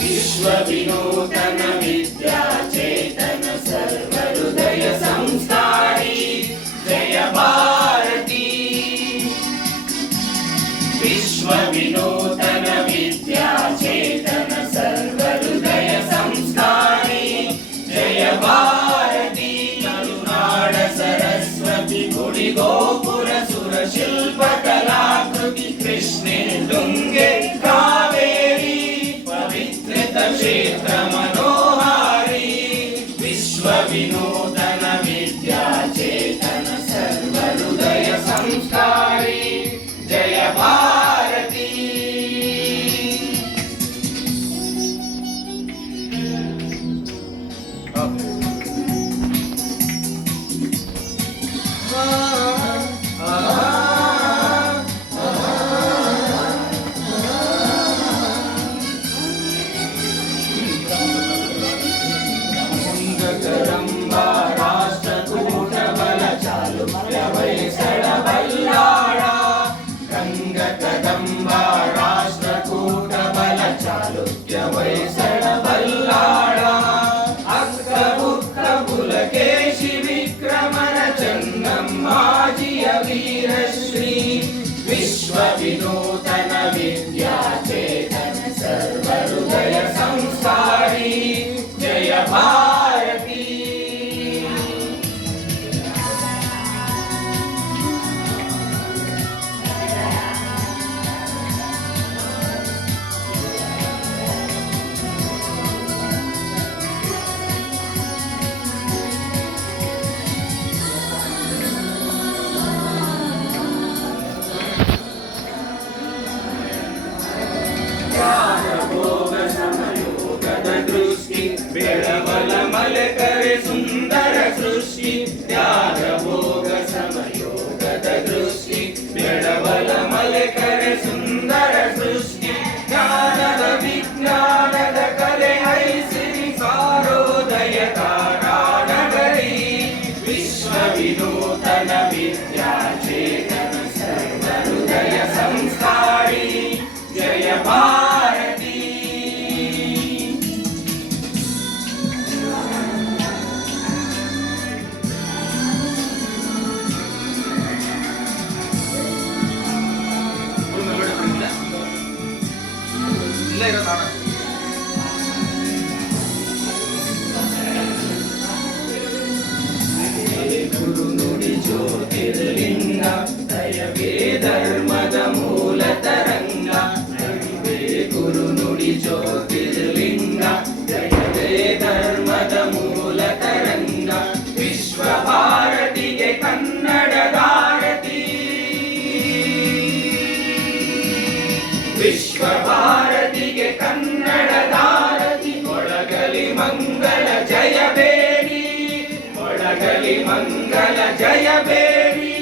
विश्वविनूतन विद्या चेतन सर्वहृदय संस्कारी जय भारती। विश्वविनूतन विद्या चेतन सर्वहृदय संस्कारी जय भारती। करुनाड सरस्वती गुडी गोपुर सुर शिल्प कलाकृति कृष्णे तुंगे कावेरी क्षेत्र मनोहारी। विश्वविनूतन विद्या चेतन सर्वहृदय संस्कारी जय भारती। विश्वविनूतन विद्या चेतन सर्वहृदय संस्कारी जय भारती। बेड़बल मल करे सुंदर सृष्टि त्याग भोग समयोगद दृष्टि। बेड़बल मल करे सुंदर सृष्टि ज्ञानद विज्ञानद कले ऐसिरि सारोदय तारानगरी। विश्वविनूतन विद्या चेतन सर्वहृदय संस्कारी जय भारती। गुरु नुಡಿ ಜ್ಯೋತಿರ್ಲಿಂಗ ದಯವೇ ಧರ್ಮದ ಮೂಲ ತರಂಗ। ಗುರು ನುಡಿ ಜ್ಯೋತಿರ್ಲಿಂಗ ದಯವೇ ಧರ್ಮದ ಮೂಲ ತರಂಗ। ವಿಶ್ವ ಭಾರತಿಗೆ ಕನ್ನಡದಾರತಿ। ವಿಶ್ವ ಭಾರತಿಗೆ ಕನ್ನಡದಾರತಿ। ಮೊಳಗಲಿ ಮಂಗಲ ಜಯ ಬೇರಿ ಮೊಳಗಲಿ ಮಂಗಲ ಜಯ ಬೇರಿ।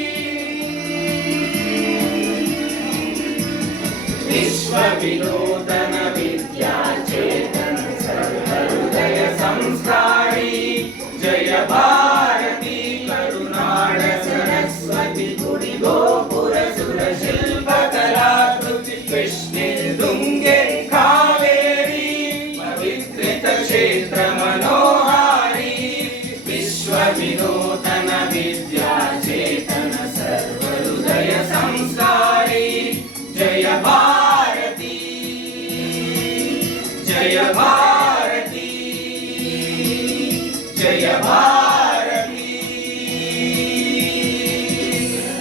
ವಿಶ್ವವಿನೂತನ ವಿದ್ಯಾ ಚೇತನ ಸರ್ವಹೃದಯ ಸಂಸ್कारी ಜಯ ಭಾರತಿ। ಕರುನಾಡ ಸರಸ್ವತಿ ಗುಡಿ ಗೋಪುರ ಸುರ ಶಿಲ್ಪ ಕಲಾಕೃತಿ ಕೃಷ್ಣೆ ತುಂಗೆ ಕಾವೇರಿ ಪವಿತ್ರಿತ ಕ್ಷೇತ್ರ मनोहारी। विश्वविनूतन विद्या चेतन सर्वहृदय संस्कारी जय भारती। जय भारती जय भारती।